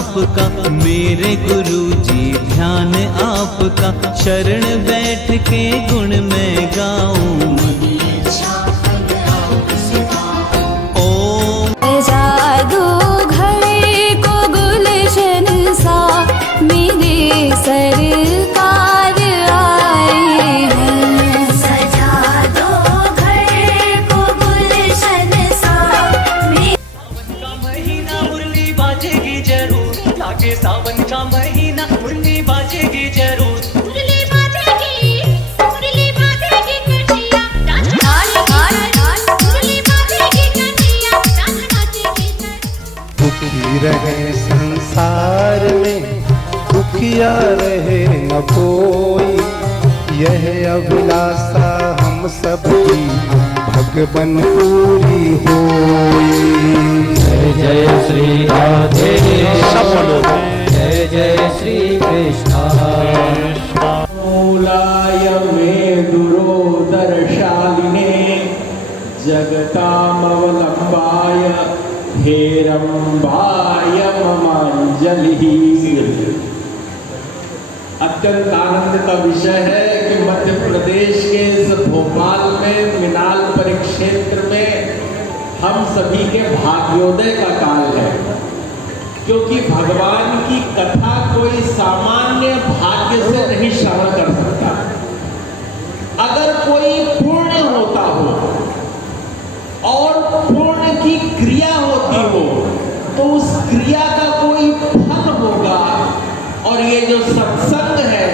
आपका, मेरे गुरु जी ध्यान आपका, शरण बैठ के गुण मैं गाऊं। ओम जादू घर को गुलशन सा मेरे सरकार आए हैं। सजा दो घर को गुलशन सा। सावन का महीना मुरली बाजेगी जरूर, लागे सावन का महीना मुरली बाजेगी जरूर। मुरली बाजेगी कन्हैया नाच नाच, मुरली बाजेगी कन्हैया नाच नाचेगी। दुखी रहे संसार में, दुखिया रहे न कोई, यह अभिलाषा हम सबकी भगवन पूरी होई। जय जय श्री राधे जय जय श्री कृष्ण। मूलाय मे दुरोदरशालिने जगतामवलम्बाय हेरम्बाय ममांजलिः। अत्यंत आनंद का विषय है कि मध्य प्रदेश के इस भोपाल में मिनाल परिक्षेत्र में हम सभी के भाग्योदय का काल है, क्योंकि भगवान की कथा कोई सामान्य भाग्य से नहीं श्रवण कर सकता। अगर कोई पुण्य होता हो और पुण्य की क्रिया होती हो तो उस क्रिया का कोई फल होगा, और ये जो सत्संग है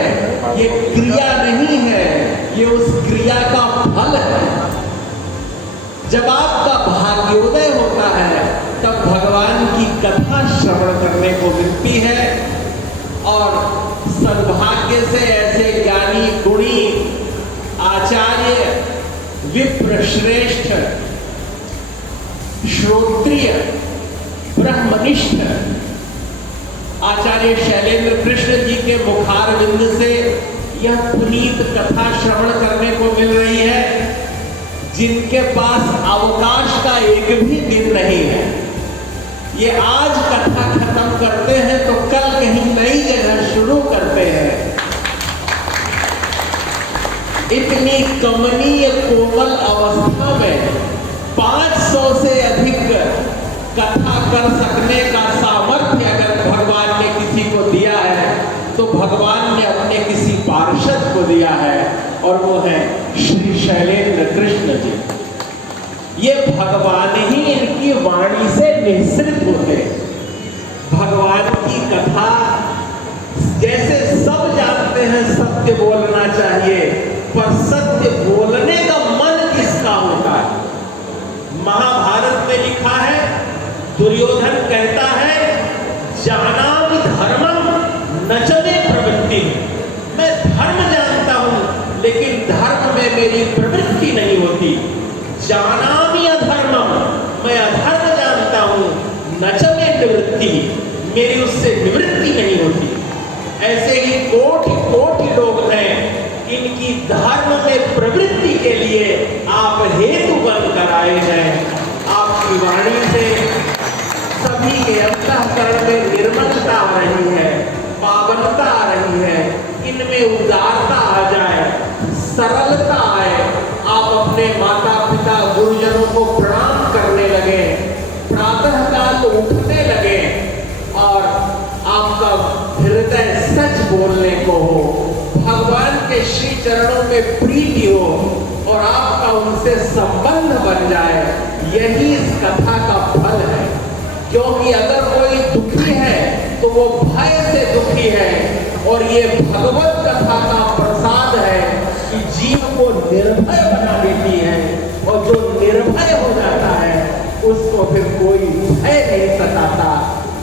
ये क्रिया नहीं है, ये उस क्रिया का फल है। जब आपका भाग्योदय होता है तब भगवान की कथा श्रवण करने को मिलती है, और सद्भाग्य से ऐसे ज्ञानी गुणी आचार्य विप्रश्रेष्ठ श्रोत्रिय ब्रह्मनिष्ठ आचार्य शैलेंद्र कृष्ण जी के मुखारविंद से यह पुनीत कथा श्रवण करने को मिल रही है, जिनके पास अवकाश का एक भी दिन नहीं है। ये आज कथा खत्म करते हैं तो कल कहीं नई जगह शुरू करते हैं। इतनी कमनीय कोमल अवस्था में 500 से अधिक कथा कर सकने का सामर्थ्य अगर भगवान ने किसी को दिया है तो भगवान ने अपने किसी पार्षद को दिया है, और वो है श्री शैलेंद्र कृष्ण जी। ये भगवान ही इनकी वाणी से निःसृत होते। भगवान की कथा जैसे सब जानते हैं सत्य बोलना चाहिए, पर सत्य बोलने का मन किसका होता है? महाभारत में लिखा है, दुर्योधन कहता है जानामि धर्मं न च मे प्रवृत्ति। मैं धर्म जानता हूं लेकिन धर्म में मेरी प्रवृत्ति नहीं होती। जानामि अधर्मं, मैं अधर्म जानता हूं, न च मे निवृत्ति, मेरी उससे निवृत्ति नहीं होती। ऐसे ही कोटि कोटि लोग हैं, इनकी धर्म में प्रवृत्ति के लिए आप हेतु बनकर आए हैं। आपकी वाणी से सभी के अंतःकरण में निर्मलता आ रही है, पावनता आ रही है, इनमें उदारता आ जाए, सरलता आए। आप अपने माता पिता गुरुजनों को प्रणाम करने लगे, प्रातः काल उठने लगे, और आपका हृदय सच बोलने को हो, भगवान के श्री चरणों में प्रीति हो, और आपका उनसे संबंध बन जाए। यही इस कथा का फल है। क्योंकि अगर कोई दुखी है तो वो भय से दुखी है, और ये भगवत कथा का प्रसाद है कि जीव को निर्भय बना देती है, और जो निर्भय हो जाता है उसको फिर कोई भय नहीं सताता,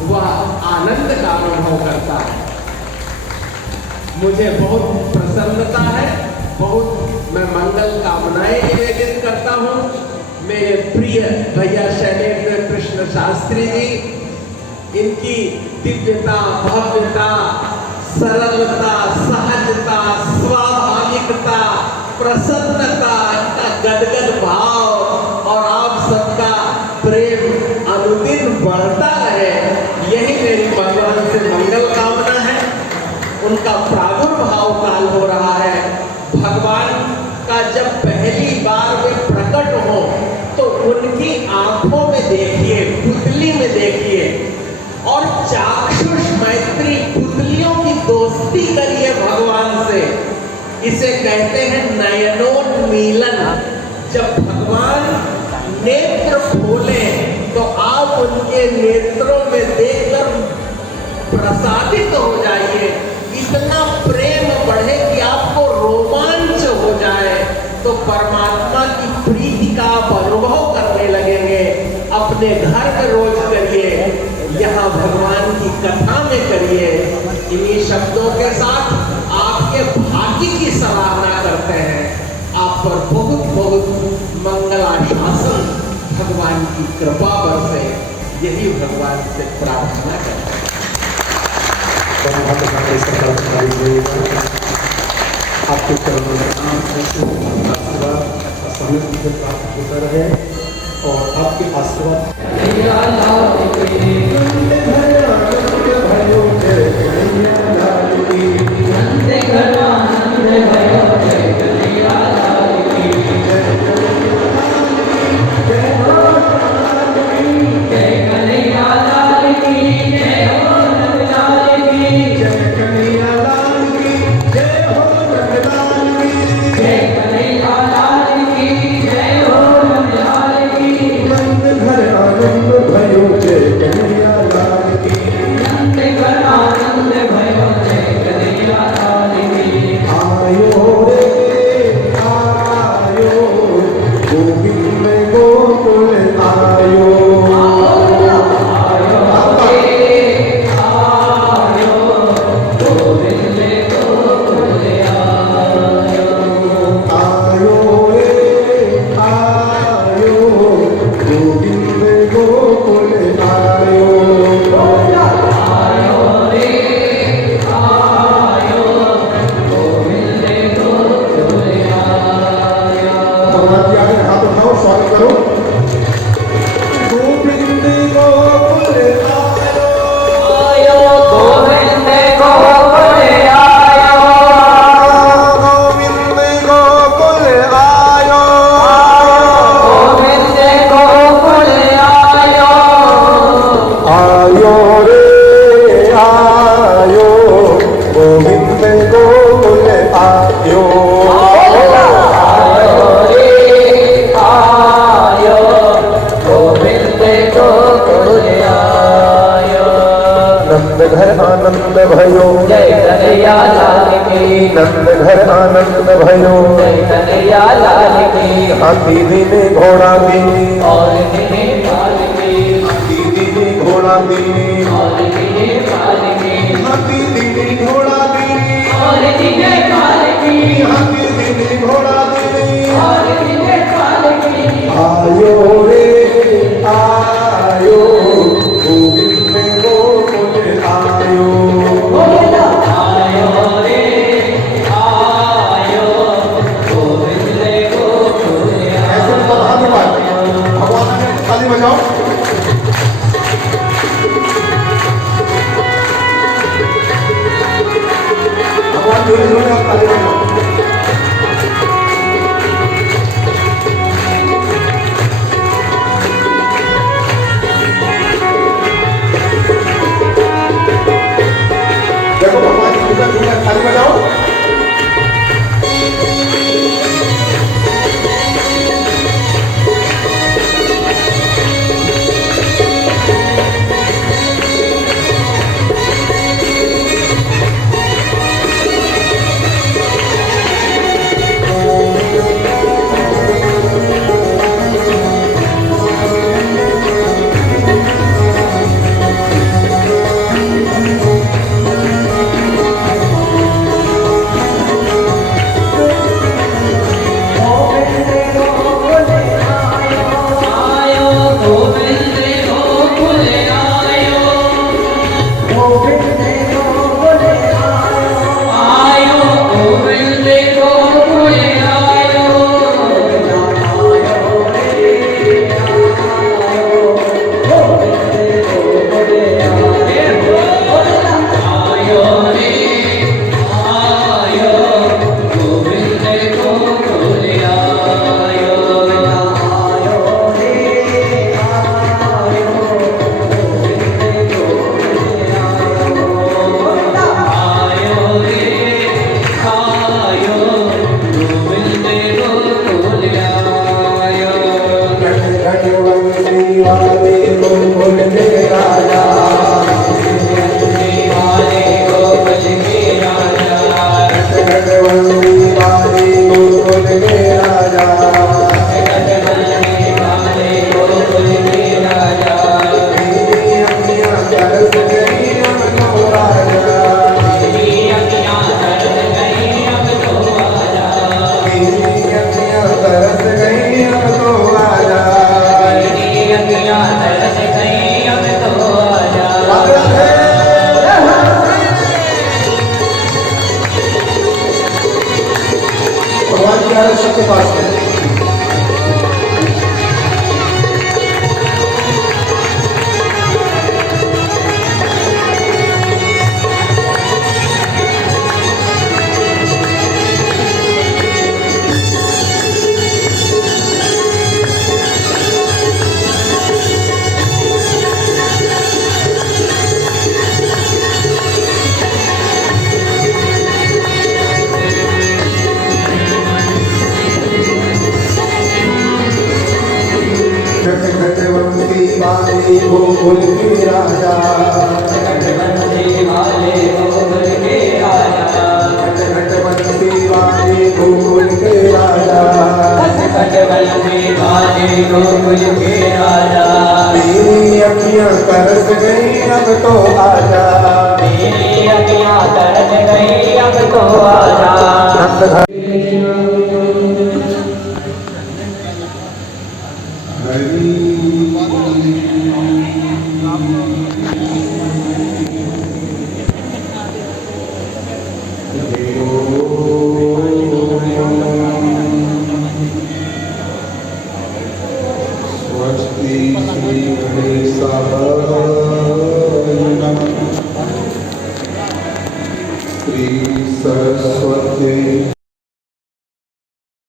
वह आनंद का अनुभव करता है। मुझे बहुत प्रसन्नता है, बहुत मैं मंगल कामनाएं निवेदित करता हूँ। मेरे प्रिय भैया शैलेंद्र कृष्ण शास्त्री जी, इनकी दिव्यता, भव्यता, सरलता, सहजता, स्वाभाविकता, प्रसन्नता, इनका गदगद भाव और आप सबका प्रेम अनुदिन बढ़ता रहे, यही मेरी भगवान इसे कहते हैं नयनोन्मीलन। जब भगवान नेत्र खोले तो आप उनके नेत्रों में देखकर प्रसादित हो जाइए, इतना प्रेम बढ़े कि आपको रोमांच हो जाए, तो परमात्मा की प्रीति का आप अनुभव करने लगेंगे। अपने घर में रोज करिए, यहाँ भगवान की कथा में करिए। इन्हीं शब्दों के साथ आपके भाग्य की सराहना करते हैं। आप पर बहुत बहुत मंगलाशासन भगवान की कृपा बरसे, यही भगवान से प्रार्थना करते हैं। आपके चरणों में आशीर्वाद समृद्धि से प्राप्त होता रहे और आपके आशीर्वाद आनंद भयो जय कन्हैया लाल की, नंद घर आनंद भयो जय कन्हैया लाल की। हाथी दीने घोड़ा दीने और दीने पाल की, हाथी दीने घोड़ा दीने और दीने पाल की, हाथी दीने घोड़ा दीने और दीने पाल की, हाथी दीने घोड़ा दीने और दीने पाल की। आयो रे आयो गोविंद गोकुल आयो, आयो रे आयो गोविंद गोकुल आयो। भगवान ने ताली बजाओ। भगवान जोड़े जोड़े ताली बजाओ। देखो भगवान की पूजा जोड़े ताली बजाओ। के पास में। घटवंती वाले गोकुल के राजा, घटवंती वाले गोकुल के राजा, घटवंती वाले गोकुल के राजा, घटवंती वाले गोकुल के राजा। मेरी अखियां तरस गई अब तो आजा, मेरी अखियां तरस गई अब तो आजा। नंद घर